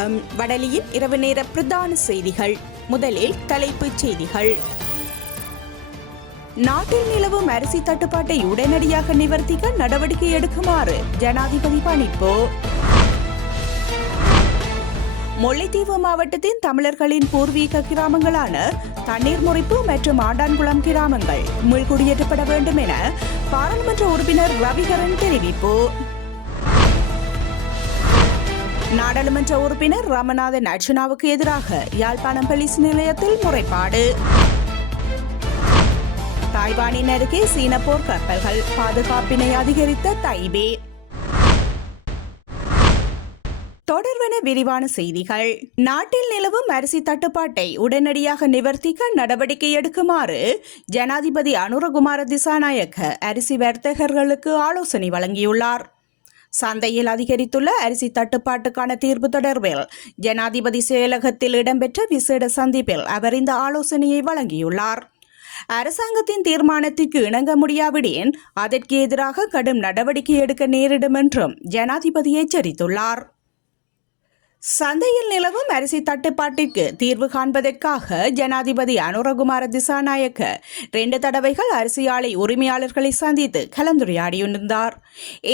வணக்கம். வடலியின் இரவு நேர பிரதான செய்திகள். முதலில் தலைப்புச் செய்திகள். நாட்டில் நிலவும் அரிசி தட்டுப்பாட்டை உடனடியாக நிவர்த்திக்க நடவடிக்கை எடுக்குமாறு ஜனாதிபதி பணிப்பு. முல்லைத்தீவு மாவட்டத்தின் தமிழர்களின் பூர்வீக கிராமங்களான தண்ணீர் முறிப்பு மற்றும் ஆண்டான்குளம் கிராமங்கள் மீள்குடியேற்றப்பட வேண்டும் என பாராளுமன்ற உறுப்பினர் ரவிகரன் தெரிவிப்பு. நாடாளுமன்ற உறுப்பினர் ராமநாதன் அர்ச்சுனாவுக்கு எதிராக யாழ்ப்பாணம் போலீஸ் நிலையத்தில் முறைப்பாடு. தாய்வானின் அருகே சீன போர் கப்பல்கள் பாதுகாப்பினை அதிகரித்த தைபே. தொடர்வன விரிவான செய்திகள். நாட்டில் நிலவும் அரிசி தட்டுப்பாட்டை உடனடியாக நிவர்த்திக்க நடவடிக்கை எடுக்குமாறு ஜனாதிபதி அனுரகுமார திசாநாயக்க அரிசி வர்த்தகர்களுக்கு ஆலோசனை வழங்கியுள்ளார். சந்தையில் அதிகரித்துள்ள அரிசி தட்டுப்பாட்டுக்கான தீர்வு தொடர்பில் ஜனாதிபதி செயலகத்தில் இடம்பெற்ற விசேட சந்திப்பில் அவர் இந்த ஆலோசனையை வழங்கியுள்ளார். அரசாங்கத்தின் தீர்மானத்திற்கு இணங்க முடியாவிடின் அதற்கு எதிராக கடும் நடவடிக்கை எடுக்க நேரிடும் என்றும் ஜனாதிபதி எச்சரித்துள்ளார். சந்தையில் நிலவும் அரிசி தட்டுப்பாட்டிற்கு தீர்வு காண்பதற்காக ஜனாதிபதி அனுரகுமார திசாநாயக்க 2 தடவைகள் அரிசி ஆலை உரிமையாளர்களை சந்தித்து கலந்துரையாடியிருந்தார்.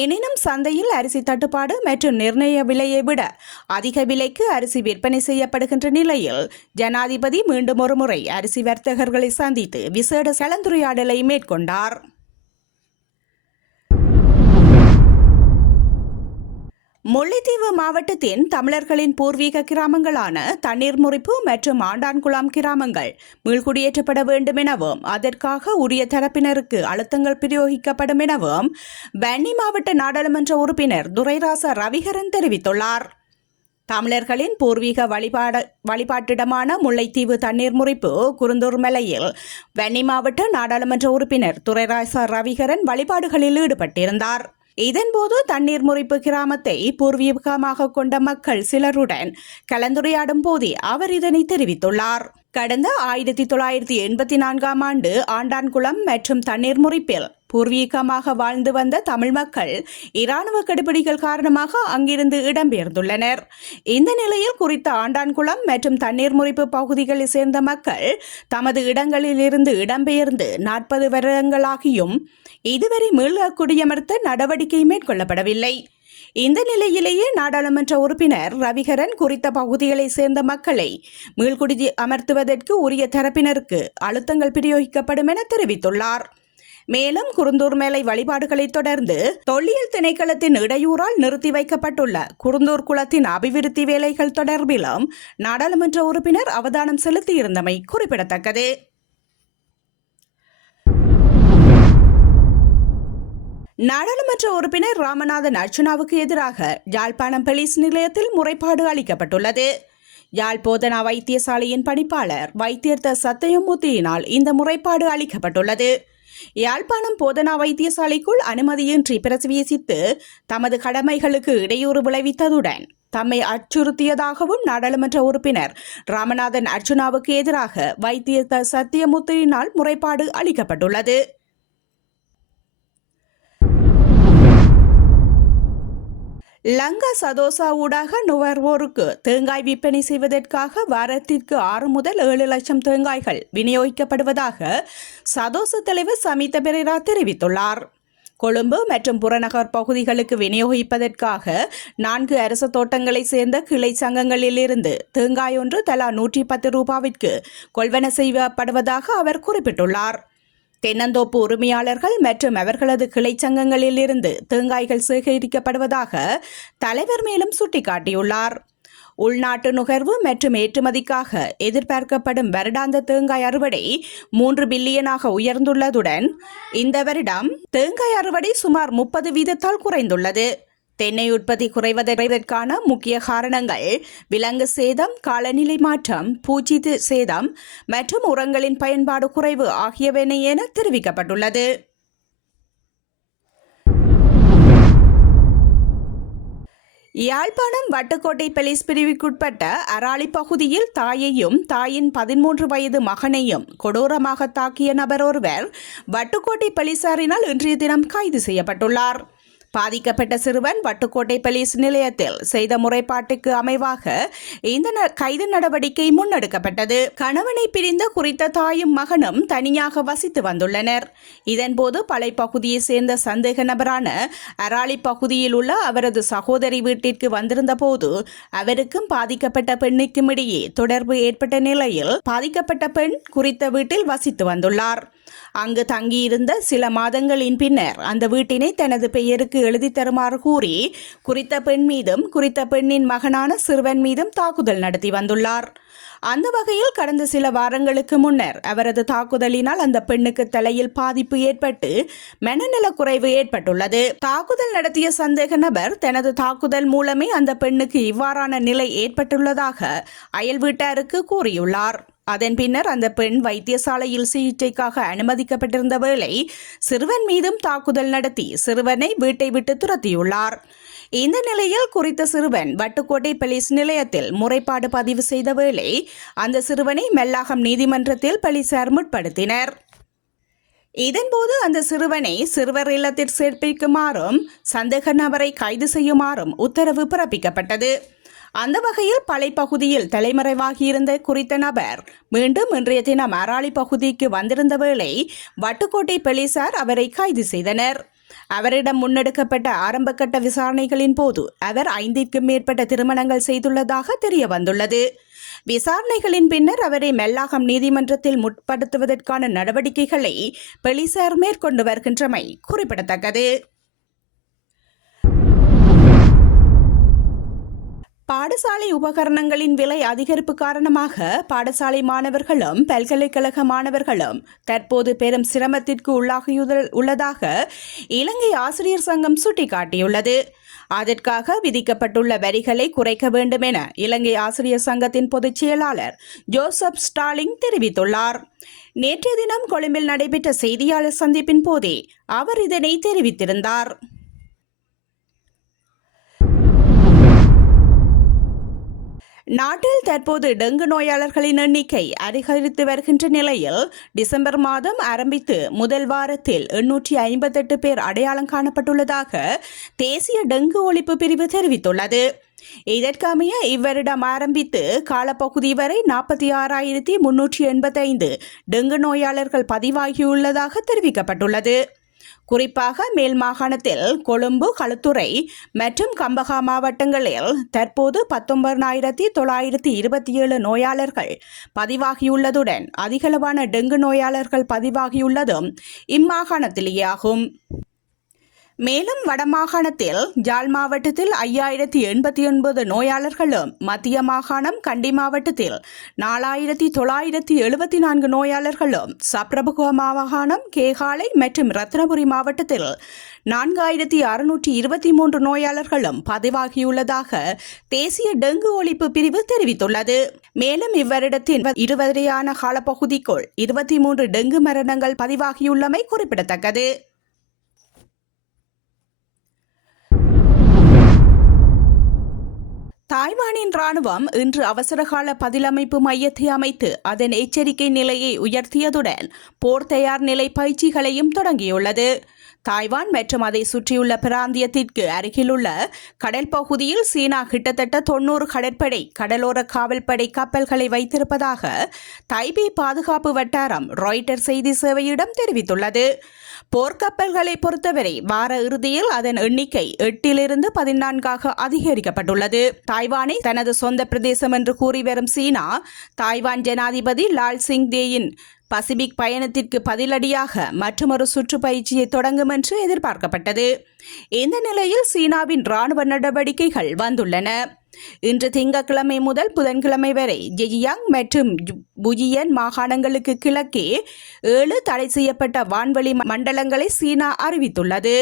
எனினும் சந்தையில் அரிசி தட்டுப்பாடு மற்றும் நிர்ணய விலையை விட அதிக விலைக்கு அரிசி விற்பனை செய்யப்படுகின்ற நிலையில் ஜனாதிபதி மீண்டும் ஒருமுறை அரிசி வர்த்தகர்களை சந்தித்து விசேட கலந்துரையாடலை மேற்கொண்டார். முல்லைத்தீவு மாவட்டத்தின் தமிழர்களின் பூர்வீக கிராமங்களான தண்ணீர் முறிப்பு மற்றும் ஆண்டான்குளம் கிராமங்கள் மீள்குடியேற்றப்பட வேண்டும் எனவும் அதற்காக உரிய தரப்பினருக்கு அழுத்தங்கள் பிரயோகிக்கப்படும் எனவும் வன்னி மாவட்ட நாடாளுமன்ற உறுப்பினர் துரைராசா ரவிகரன் தெரிவித்துள்ளார். தமிழர்களின் பூர்வீக வழிபாட்டிடமான முல்லைத்தீவு தண்ணீர் முறிப்பு குருந்தூர் மலையில் வன்னி மாவட்ட நாடாளுமன்ற உறுப்பினர் துரைராசா ரவிகரன் வழிபாடுகளில் ஈடுபட்டிருந்தார். இதன்போது தண்ணீர் முறிப்பு கிராமத்தை பூர்வீகமாக கொண்ட மக்கள் சிலருடன் கலந்துரையாடும் போதே அவர் இதனை தெரிவித்துள்ளார். கடந்த 1984ஆம் ஆண்டு ஆண்டான்குளம் மற்றும் தண்ணீர் முறிப்பில் பூர்வீகமாக வாழ்ந்து வந்த தமிழ் மக்கள் இராணுவ கெடுபிடிகள் காரணமாக அங்கிருந்து இடம்பெயர்ந்துள்ளனர். இந்த நிலையில் குறித்த ஆண்டான்குளம் மற்றும் தண்ணீர் முறிப்பு பகுதிகளை சேர்ந்த மக்கள் தமது இடங்களிலிருந்து இடம்பெயர்ந்து 40 வருடங்களாகியும் இதுவரை மீள குடியமர்த்த நடவடிக்கை மேற்கொள்ளப்படவில்லை. இந்த நிலையிலேயே நாடாளுமன்ற உறுப்பினர் ரவிகரன் குறித்த பகுதிகளை சேர்ந்த மக்களை மீள்குடி அமர்த்துவதற்கு உரிய தரப்பினருக்கு அழுத்தங்கள் பிரயோகிக்கப்படும் என தெரிவித்துள்ளார். மேலும் குருந்தூர் மேலை வழிபாடுகளை தொடர்ந்து தொல்லியல் திணைக்களத்தின் இடையூறால் நிறுத்தி வைக்கப்பட்டுள்ள குருந்தூர் குளத்தின் அபிவிருத்தி வேலைகள் தொடர்பிலும் நாடாளுமன்ற உறுப்பினர் அவதானம் செலுத்தியிருந்தமை குறிப்பிடத்தக்கது. நாடாளுமன்ற உறுப்பினர் ராமநாதன் அர்ச்சுனாவுக்கு எதிராக யாழ்ப்பாணம் போலீஸ் நிலையத்தில் முறைப்பாடு அளிக்கப்பட்டுள்ளது. யாழ் போதனா வைத்தியசாலையின் பணிப்பாளர் வைத்தியர் சத்தியமூர்த்தியினால் இந்த முறைப்பாடு அளிக்கப்பட்டுள்ளது. யாழ்ப்பாணம் போதனா வைத்தியசாலைக்குள் அனுமதியின்றி பிரவேசித்து தமது கடமைகளுக்கு இடையூறு விளைவித்ததுடன் தம்மை அச்சுறுத்தியதாகவும் நாடாளுமன்ற உறுப்பினர் ராமநாதன் அர்ச்சுனாவுக்கு எதிராக வைத்தியர் சத்தியமூர்த்தியினால் முறைப்பாடு அளிக்கப்பட்டுள்ளது. லங்கா சதோசா ஊடாக நுகர்வோருக்கு தேங்காய் விற்பனை செய்வதற்காக வாரத்திற்கு 6 முதல் 7 லட்சம் தேங்காய்கள் விநியோகிக்கப்படுவதாக சதோசா தலைவர் சமித்த பெரேரா தெரிவித்துள்ளார். கொழும்பு மற்றும் புறநகர் பகுதிகளுக்கு விநியோகிப்பதற்காக 4 அரசு தோட்டங்களை சேர்ந்த கிளை சங்கங்களிலிருந்து தேங்காய் ஒன்று தலா 110 ரூபாவிற்கு கொள்வன செய்யப்படுவதாக அவர் குறிப்பிட்டுள்ளார். தென்னந்தோப்பு உரிமையாளர்கள் மற்றும் அவர்களது கிளை சங்கங்களில் இருந்து தேங்காய்கள் சேகரிக்கப்படுவதாக தலைவர் மேலும் சுட்டிக்காட்டியுள்ளார். உள்நாட்டு நுகர்வு மற்றும் ஏற்றுமதிக்காக எதிர்பார்க்கப்படும் வருடாந்த தேங்காய் அறுவடை 3 பில்லியனாக உயர்ந்துள்ளதுடன் இந்த வருடம் தேங்காய் அறுவடை சுமார் 30 வீதத்தால் குறைந்துள்ளது. தென்னை உற்பத்தி குறைவதற்கான முக்கிய காரணங்கள் விலங்கு சேதம், காலநிலை மாற்றம், பூச்சி சேதம் மற்றும் உரங்களின் பயன்பாடு குறைவு ஆகியவை என தெரிவிக்கப்பட்டுள்ளது. யாழ்ப்பாணம் வட்டுக்கோட்டை போலீஸ் பிரிவுக்குட்பட்ட அராளி பகுதியில் தாயையும் தாயின் 13 வயது மகனையும் கொடூரமாக தாக்கிய நபர் ஒருவர் வட்டுக்கோட்டை போலீசாரினால் இன்றைய தினம் கைது செய்யப்பட்டுள்ளார். பாதிக்கப்பட்ட சிறுவன் வட்டுக்கோட்டை போலீஸ் நிலையத்தில் செய்த முறைப்பாட்டுக்கு அமைவாக இந்த கைது நடவடிக்கை முன்னெடுக்கப்பட்டது. கணவனை பிரிந்த குறித்த தாயும் மகனும் தனியாக வசித்து வந்துள்ளனர். இதன்போது பழைப்பகுதியை சேர்ந்த சந்தேக நபரான அராலி பகுதியில் உள்ள அவரது சகோதரி வீட்டிற்கு வந்திருந்த போது அவருக்கும் பாதிக்கப்பட்ட பெண்ணுக்கும் இடையே தொடர்பு ஏற்பட்ட நிலையில் பாதிக்கப்பட்ட பெண் குறித்த வீட்டில் வசித்து வந்துள்ளார். அங்கு தங்கியிருந்த சில மாதங்களின் பின்னர் அந்த வீட்டினை தனது பெயருக்கு எழுதி தருமாறு கூறி குறித்த பெண் மீதும் குறித்த பெண்ணின் மகனான சிறுவன் மீதும் தாக்குதல் நடத்தி வந்துள்ளார். அந்த வகையில் கடந்த சில வாரங்களுக்கு முன்னர் அவரது தாக்குதலினால் அந்த பெண்ணுக்கு தலையில் பாதிப்பு ஏற்பட்டு மனநலக் குறைவு ஏற்பட்டுள்ளது. தாக்குதல் நடத்திய சந்தேக நபர் தனது தாக்குதல் மூலமே அந்த பெண்ணுக்கு இவ்வாறான நிலை ஏற்பட்டுள்ளதாக அயல் வீட்டாருக்கு கூறியுள்ளார். அதன் பின்னர் அந்த பெண் வைத்தியசாலையில் சிகிச்சைக்காக அனுமதிக்கப்பட்டிருந்த வேளை சிறுவன் மீதும் தாக்குதல் நடத்தி சிறுவனை வீட்டை விட்டு துரத்தியுள்ளார். இந்த நிலையில் குறித்த சிறுவன் வட்டுக்கோட்டை போலீஸ் நிலையத்தில் முறைப்பாடு பதிவு செய்த வேளை அந்த சிறுவனை மெல்லாகம் நீதிமன்றத்தில் போலீசார் முற்படுத்தினர். இதன்போது அந்த சிறுவனை சிறுவர் இல்லத்தில் சேர்ப்பிக்குமாறும் சந்தேக நபரை கைது செய்யுமாறும் உத்தரவு பிறப்பிக்கப்பட்டது. அந்த வகையில் பழைப்பகுதியில் தலைமறைவாகியிருந்த குறித்த நபர் மீண்டும் இன்றைய தினம் அராலி பகுதிக்கு வந்திருந்த வேளை வட்டுக்கோட்டை போலீசார் அவரை கைது செய்தனர். அவரிடம் முன்னெடுக்கப்பட்ட ஆரம்பகட்ட விசாரணைகளின் போது அவர் 5க்கும் மேற்பட்ட திருமணங்கள் செய்துள்ளதாக தெரிய வந்துள்ளது. விசாரணைகளின் பின்னர் அவரை மெல்லாகம் நீதிமன்றத்தில் முற்படுத்துவதற்கான நடவடிக்கைகளை போலீசார் மேற்கொண்டு வருகின்றமை குறிப்பிடத்தக்கது. பாடசாலை உபகரணங்களின் விலை அதிகரிப்பு காரணமாக பாடசாலை மாணவர்களும் பல்கலைக்கழக மாணவர்களும் தற்போது பெரும் சிரமத்திற்கு உள்ளதாக இலங்கை ஆசிரியர் சங்கம் சுட்டிக்காட்டியுள்ளது. அதற்காக விதிக்கப்பட்டுள்ள வரிகளை குறைக்க வேண்டும் என இலங்கை ஆசிரியர் சங்கத்தின் பொதுச் செயலாளர் ஜோசப் ஸ்டாலிங் தெரிவித்துள்ளார். நேற்றைய தினம் கொழும்பில் நடைபெற்ற செய்தியாளர் சந்திப்பின் போதே அவர் இதனை தெரிவித்திருந்தார். நாட்டில் தற்போது டெங்கு நோயாளர்களின் எண்ணிக்கை அதிகரித்து வருகின்ற நிலையில் டிசம்பர் மாதம் ஆரம்பித்து முதல் வாரத்தில் 858 பேர் அடையாளம் காணப்பட்டுள்ளதாக தேசிய டெங்கு ஒழிப்பு பிரிவு தெரிவித்துள்ளது. இதற்கமைய இவ்வருடம் ஆரம்பித்து காலப்பகுதி வரை 46,385 டெங்கு நோயாளர்கள் பதிவாகியுள்ளதாக தெரிவிக்கப்பட்டுள்ளது. குறிப்பாக மேல் மாகாணத்தில் கொழும்பு, களுத்துறை மற்றும் கம்பஹா மாவட்டங்களில் தற்போது 19,927 நோயாளர்கள் பதிவாகியுள்ளதுடன் அதிகளவான டெங்கு நோயாளர்கள் பதிவாகியுள்ளதும் இம்மாகாணத்திலேயாகும். மேலும் வடமாகாணத்தில் ஜாழ் மாவட்டத்தில் 5,089 நோயாளர்களும், மத்திய மாகாணம் கண்டி மாவட்டத்தில் 4,974 நோயாளர்களும், சப்ரபுக மாகாணம் கேகாலை மற்றும் ரத்னபுரி மாவட்டத்தில் 4,623 நோயாளர்களும் பதிவாகியுள்ளதாக தேசிய டெங்கு ஒழிப்பு பிரிவு தெரிவித்துள்ளது. மேலும் இவ்வருடத்தின் 20 காலப்பகுதிக்குள் 23 டெங்கு மரணங்கள் பதிவாகியுள்ளமை குறிப்பிடத்தக்கது. தாய்வானின் ராணுவம் இன்று அவசரகால பதிலமைப்பு மையத்தை அமைத்து அதன் எச்சரிக்கை நிலையை உயர்த்தியதுடன் போர் தயார் நிலை பயிற்சிகளையும் தொடங்கியுள்ளது. தாய்வான் மற்றும் அதை சுற்றியுள்ள பிராந்தியத்திற்கு அருகிலுள்ள கடல் பகுதியில் சீனா கிட்டத்தட்ட 90 கடற்படை கடலோர காவல்படை கப்பல்களை வைத்திருப்பதாக தைபே பாதுகாப்பு வட்டாரம் ராய்ட்டர் செய்தி சேவையிடம் தெரிவித்துள்ளது. போர்க்கப்பல்களை பொறுத்தவரை வார இறுதியில் அதன் எண்ணிக்கை 8 - 14 அதிகரிக்கப்பட்டுள்ளது. தாய்வானை தனது சொந்த பிரதேசம் என்று கூறி வரும் சீனா தாய்வான் ஜனாதிபதி லால் சிங் தேயின் பசிபிக் பயணத்திற்கு பதிலடியாக மற்றொரு சுற்றுப்பயிற்சியை தொடங்கும் என்று எதிர்பார்க்கப்பட்டது. இந்த நிலையில் சீனாவின் ராணுவ நடவடிக்கைகள் வந்துள்ளன. இன்று திங்கட்கிழமை முதல் புதன்கிழமை வரை ஜெஜியாங் மற்றும் புஜியன் மாகாணங்களுக்கு கிழக்கே 7 தடை செய்யப்பட்ட வான்வெளி மண்டலங்களை சீனா அறிவித்துள்ளது.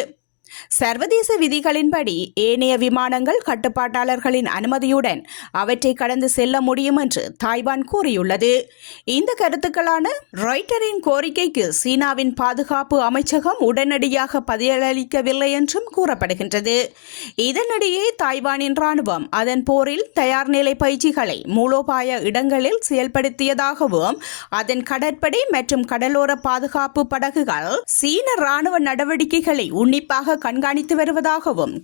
சர்வதேச விதிகளின்படி ஏனைய விமானங்கள் கட்டுப்பாட்டாளர்களின் அனுமதியுடன் அவற்றை கடந்து செல்ல முடியும் என்று தாய்வான் கூறியுள்ளது. இந்த கருத்துக்களான ராய்ட்டரின் கோரிக்கைக்கு சீனாவின் பாதுகாப்பு அமைச்சகம் உடனடியாக பதிலளிக்கவில்லை என்றும் கூறப்படுகின்றது. இதனிடையே தாய்வானின் ராணுவம் அதன் போரில் தயார் நிலை பயிற்சிகளை மூலோபாய இடங்களில் செயல்படுத்தியதாகவும் அதன் கடற்படை மற்றும் கடலோர பாதுகாப்பு படகுகள் சீன ராணுவ நடவடிக்கைகளை உன்னிப்பாக தீவிரமாக கண்காணித்து வருவதாகவும்